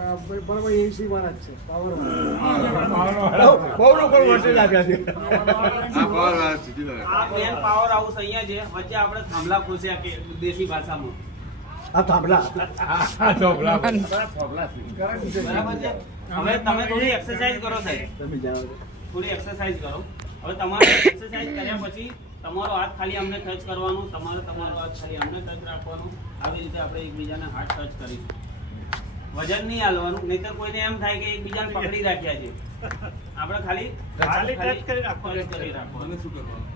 બરાબર એસી વાળા જ છે પાવર આ મેન પાવર હાઉસ અહીંયા છે. વચ્ચે આપણે થાંભલા ખોસ્યા કે દેશી ભાષામાં આ થાંભલા બરાબર છે. હવે તમે થોડી એક્સરસાઇઝ કરો સાહેબ, તમે જાઓ થોડી એક્સરસાઇઝ કરો. હવે તમારે એક્સરસાઇઝ કર્યા પછી તમારો હાથ ખાલી અમને ટચ કરવાનું, તમારો હાથ ખાલી અમને ટચ રાખવાનું. આવી રીતે આપણે એકબીજાને હાથ ટચ કરીશું. વજન નહીં હાલવાનું, નહીતર કોઈને એમ થાય કે એકબીજાને પકડી રાખ્યા છે. આપણે ખાલી ટચ કરી રાખવાનું. શું કરવાનું?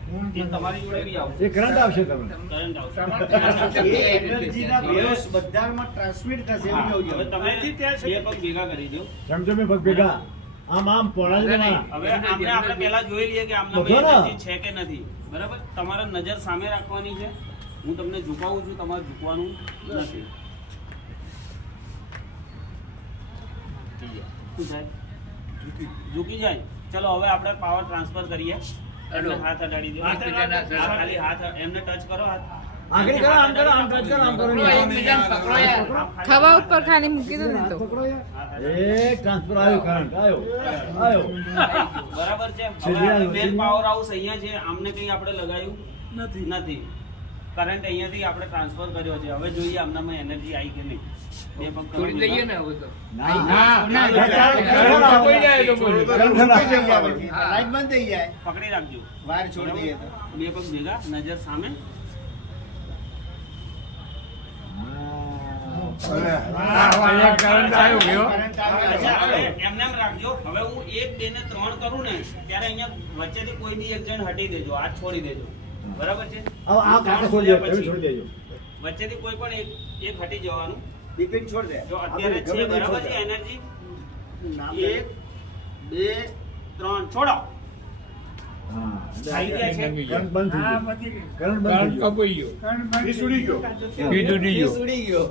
એ તમારી જોડે બી આવશે. એ કરંટ આવશે તમને કરંટ આવશે. એનર્જીના વેવ્સ બધામાં ટ્રાન્સમિટ થશે એવું કહું છું. હવે તમે બે પગ ભેગા કરી દો. સમજો મેં પગ ભેગા આમ આમ પોણા હવે જવાના આપણે પહેલા જોઈ લઈએ કે આમનામાં બધો ના. એનર્જી છે કે નથી. બરાબર, તમારે નજર સામે રાખવાની છે. હું તમને ઝુકાવું છું, તમારે ઝૂકવાનું નથી. શું થાય? ઝૂકી જાય. ચલો હવે આપણે પાવર ટ્રાન્સફર કરીએ. એમને હાથ અડાડી દો. ખાલી હાથ એમને ટચ કરો. હાથ આગળ કરો આમ કરો આમ ટચ કરો આમ કરો ખવા ઉપર ખાલી મૂકી દો ને તો પકડો યાર એ ટ્રાન્સફર આવ્યો કરંટ આવ્યો બરાબર છે. છેલ્લે હવે આવ્યો. મેન પાવર હાઉસ અહીંયા છે. આમને કઈ આપણે લગાયું નથી. કરંટ અહીંયાથી આપણે ટ્રાન્સફર કર્યો છે. હવે જોઈએ આમનામાં એનર્જી આવી કે નહીં. બે પગ થોડી લઈએ ને હવે તો લાઈટ બંધ થઈ જાય, પકડી રાખજો. વાયર છોડી દઈએ તો. બે પગ ભેગા, નજર સામે. કરંટ આવ્યો. અચ્છા, હવે એમને એમ રાખજો. હવે હું 1, 2 ને 3 કરું ને ત્યારે અહીંયા વચ્ચેથી કોઈ બી એક જણ હટી દેજો, હાથ છોડી દેજો. બરાબર છે? આ કાકા છોડી દેજો તમે છોડી દેજો વચ્ચેથી કોઈ પણ એક હટી જવાનું. બિપિન છોડ દે. જો અત્યારે છે બરાબર છે એનર્જી. 1, 2, 3 છોડો. હા આવી ગયા છે. કરંટ બંધ થઈ ગયો કરંટ બંધ થઈ ગયો કપાઈ ગયો. ઉડી ગયો. ઉડી ગયો. ઉડી ગયો.